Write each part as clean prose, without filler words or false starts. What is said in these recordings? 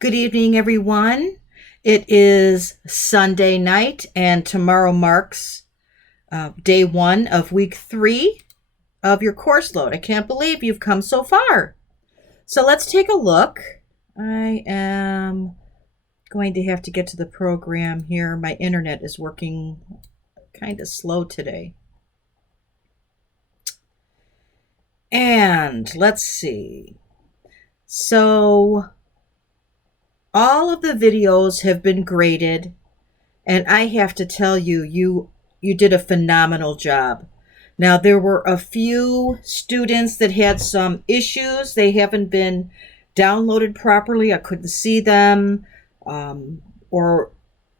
Good evening, everyone. It is Sunday night, and tomorrow marks day one of week 3 of your course load. I can't believe you've come so far. So let's take a look. I am going to have to get to the program here. My internet is working kind of slow today. And let's see. So all of the videos have been graded, and I have to tell you, you did a phenomenal job. Now, there were a few students that had some issues. They haven't been downloaded properly. I couldn't see them. Or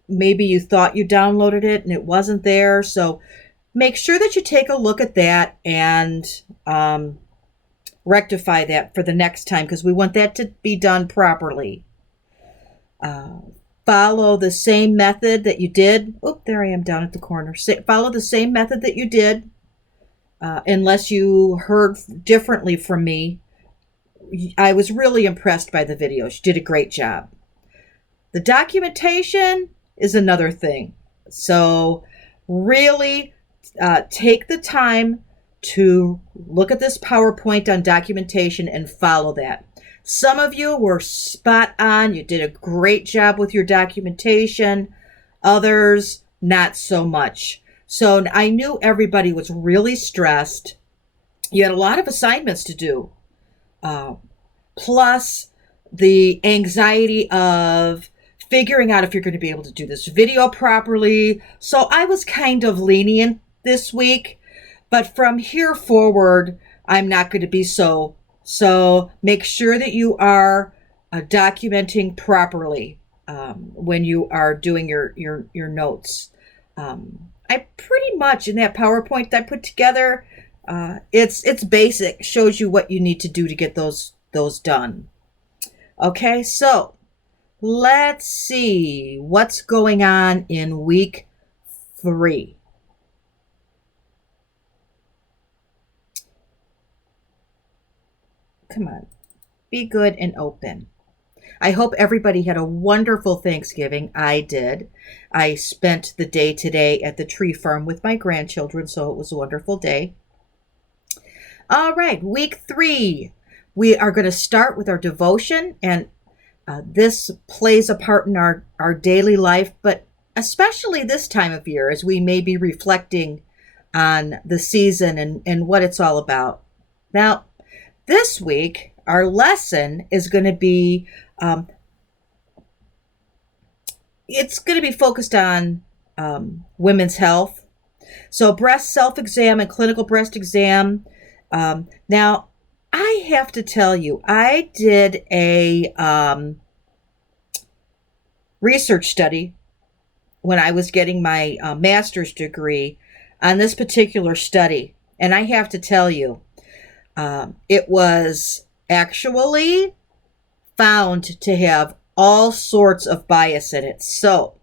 maybe you thought you downloaded it and it wasn't there. So make sure that you take a look at that and rectify that for the next time, because we want that to be done properly. Follow the same method that you did. Oh, there I am down at the corner. Follow the same method that you did. Unless you heard differently from me. I was really impressed by the videos. You did a great job. The documentation is another thing. So really take the time to look at this PowerPoint on documentation and follow that. Some of you were spot on. You did a great job with your documentation. Others, not so much. So I knew everybody was really stressed. You had a lot of assignments to do. Plus the anxiety of figuring out if you're going to be able to do this video properly. So I was kind of lenient this week. But from here forward, I'm not going to be so. So make sure that you are documenting properly when you are doing your notes. I pretty much, in that PowerPoint I put together, it's basic, shows you what you need to do to get those done. Okay, so let's see what's going on in week 3. Come on, be good and open. I hope everybody had a wonderful Thanksgiving. I did. I spent the day today at the tree farm with my grandchildren, so it was a wonderful day. All right, week 3. We are going to start with our devotion, and this plays a part in our daily life, but especially this time of year as we may be reflecting on the season and what it's all about. Now, this week, our lesson is going to be, it's going to be focused on women's health. So breast self-exam and clinical breast exam. Now, I have to tell you, I did a research study when I was getting my master's degree on this particular study. And I have to tell you, it was actually found to have all sorts of bias in it. So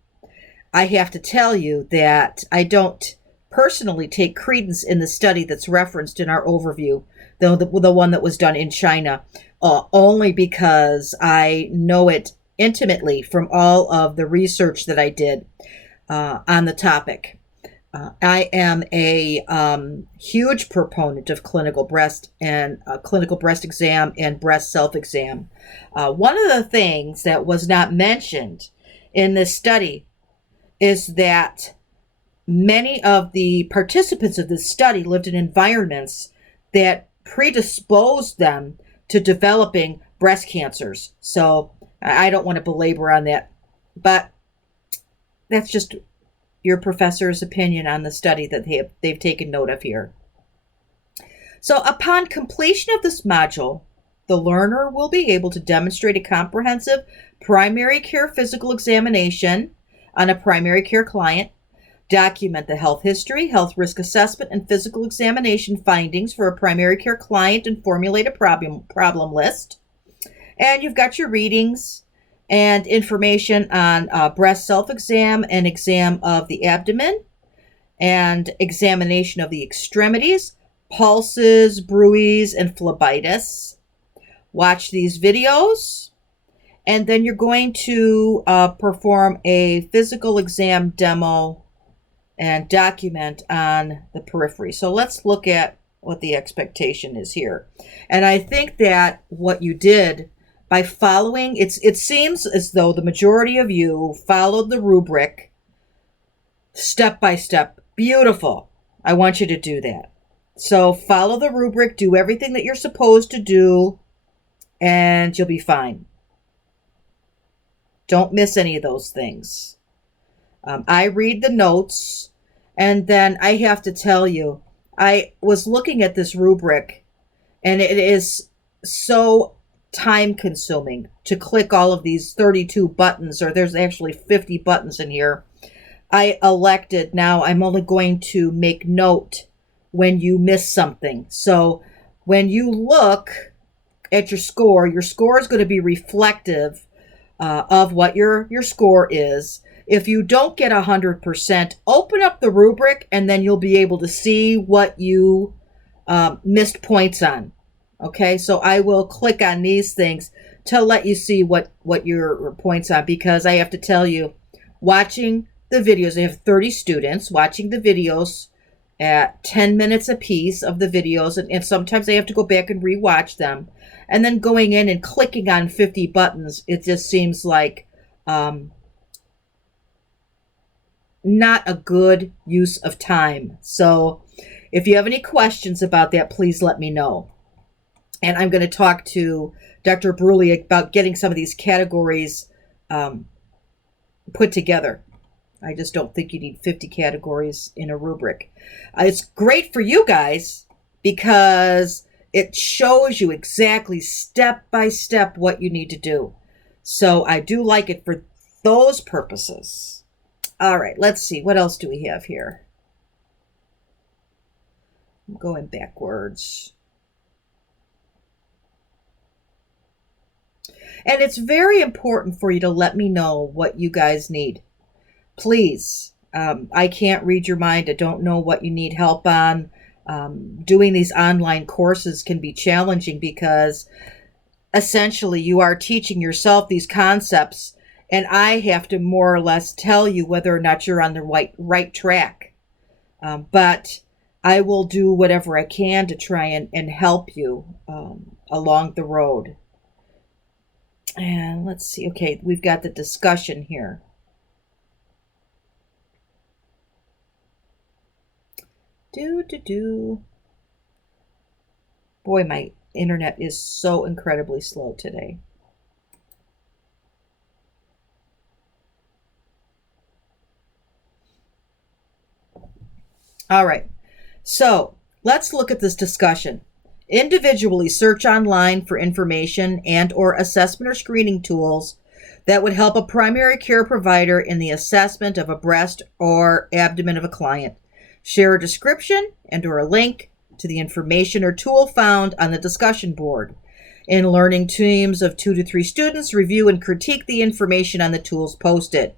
I have to tell you that I don't personally take credence in the study that's referenced in our overview, the one that was done in China, only because I know it intimately from all of the research that I did on the topic. I am a huge proponent of clinical breast exam and breast self-exam. One of the things that was not mentioned in this study is that many of the participants of this study lived in environments that predisposed them to developing breast cancers. So I don't want to belabor on that, but that's just your professor's opinion on the study that they've taken note of here. So upon completion of this module, the learner will be able to demonstrate a comprehensive primary care physical examination on a primary care client, document the health history, health risk assessment, and physical examination findings for a primary care client, and formulate a problem list. And you've got your readings and information on breast self-exam and exam of the abdomen and examination of the extremities, pulses, bruits, and phlebitis. Watch these videos And then you're going to perform a physical exam demo and document on the periphery. So let's look at what the expectation is here. And I think that what you did by following, it seems as though the majority of you followed the rubric step by step. Beautiful. I want you to do that. So follow the rubric, do everything that you're supposed to do, and you'll be fine. Don't miss any of those things. I read the notes, and then I have to tell you, I was looking at this rubric, and it is so time consuming to click all of these 32 buttons, or there's actually 50 buttons in here. I elected, now I'm only going to make note when you miss something. So when you look at your score is going to be reflective of what your score is. If you don't get 100%, open up the rubric and then you'll be able to see what you missed points on. Okay, so I will click on these things to let you see what your points on, because I have to tell you, watching the videos, I have 30 students watching the videos at 10 minutes a piece of the videos, and sometimes I have to go back and rewatch them, and then going in and clicking on 50 buttons, it just seems like not a good use of time. So if you have any questions about that, please let me know. And I'm going to talk to Dr. Bruley about getting some of these categories put together. I just don't think you need 50 categories in a rubric. It's great for you guys because it shows you exactly step by step what you need to do. So I do like it for those purposes. All right, let's see. What else do we have here? I'm going backwards. And it's very important for you to let me know what you guys need. Please. I can't read your mind. I don't know what you need help on. Doing these online courses can be challenging because essentially you are teaching yourself these concepts, and I have to more or less tell you whether or not you're on the right track. But I will do whatever I can to try and help you along the road. And let's see. Okay, we've got the discussion here. Boy, my internet is so incredibly slow today. All right, so let's look at this discussion. Individually search online for information and or assessment or screening tools that would help a primary care provider in the assessment of a breast or abdomen of a client. Share a description and or a link to the information or tool found on the discussion board. In learning teams of 2 to 3 students, review and critique the information on the tools posted.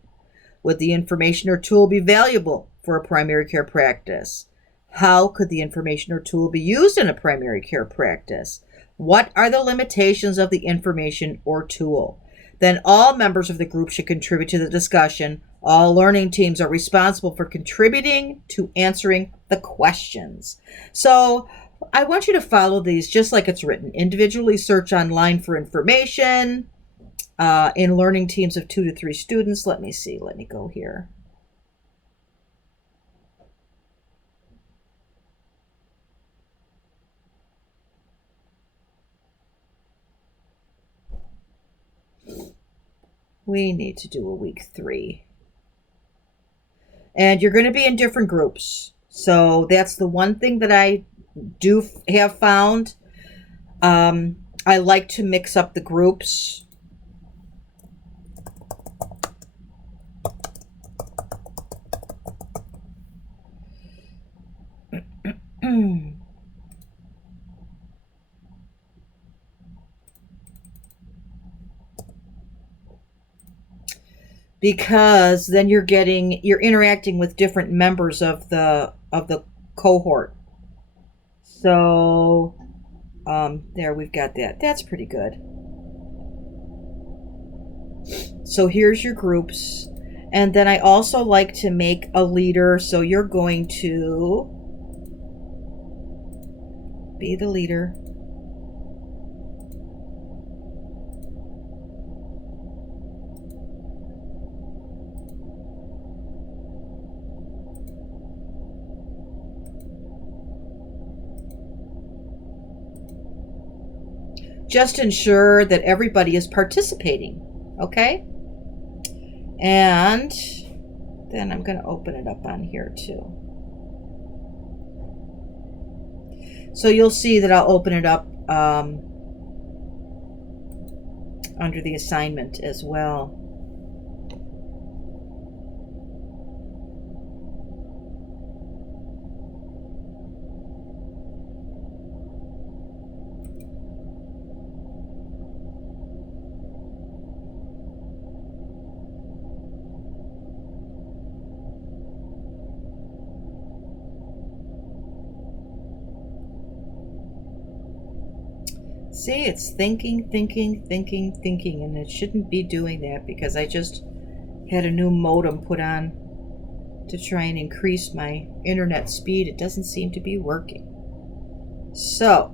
Would the information or tool be valuable for a primary care practice? How could the information or tool be used in a primary care practice? What are the limitations of the information or tool? Then all members of the group should contribute to the discussion. All learning teams are responsible for contributing to answering the questions. So I want you to follow these just like it's written. Individually search online for information. In learning teams of 2 to 3 students. Let me see. Let me go here. We need to do a week 3. And you're going to be in different groups. So that's the one thing that I do have found. I like to mix up the groups. Because then you're interacting with different members of the cohort. So there, we've got that. That's pretty good. So here's your groups. And then I also like to make a leader. So you're going to be the leader. Just ensure that everybody is participating, okay? And then I'm going to open it up on here too. So you'll see that I'll open it up under the assignment as well. See, it's thinking, and it shouldn't be doing that because I just had a new modem put on to try and increase my internet speed. It doesn't seem to be working. So,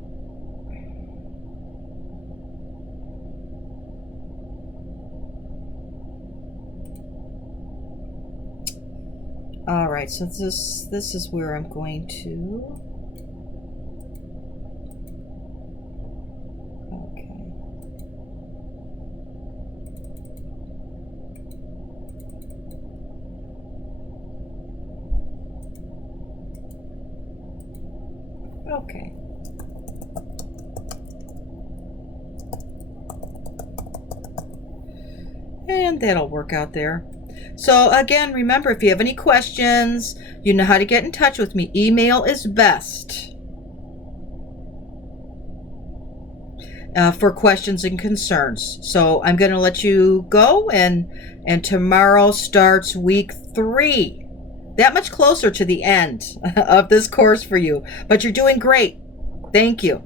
all right, so this is where I'm going to. Okay. And that'll work out there. So again, remember, if you have any questions, you know how to get in touch with me. Email is best for questions and concerns. So I'm going to let you go, and tomorrow starts week 3. That much closer to the end of this course for you. But you're doing great. Thank you.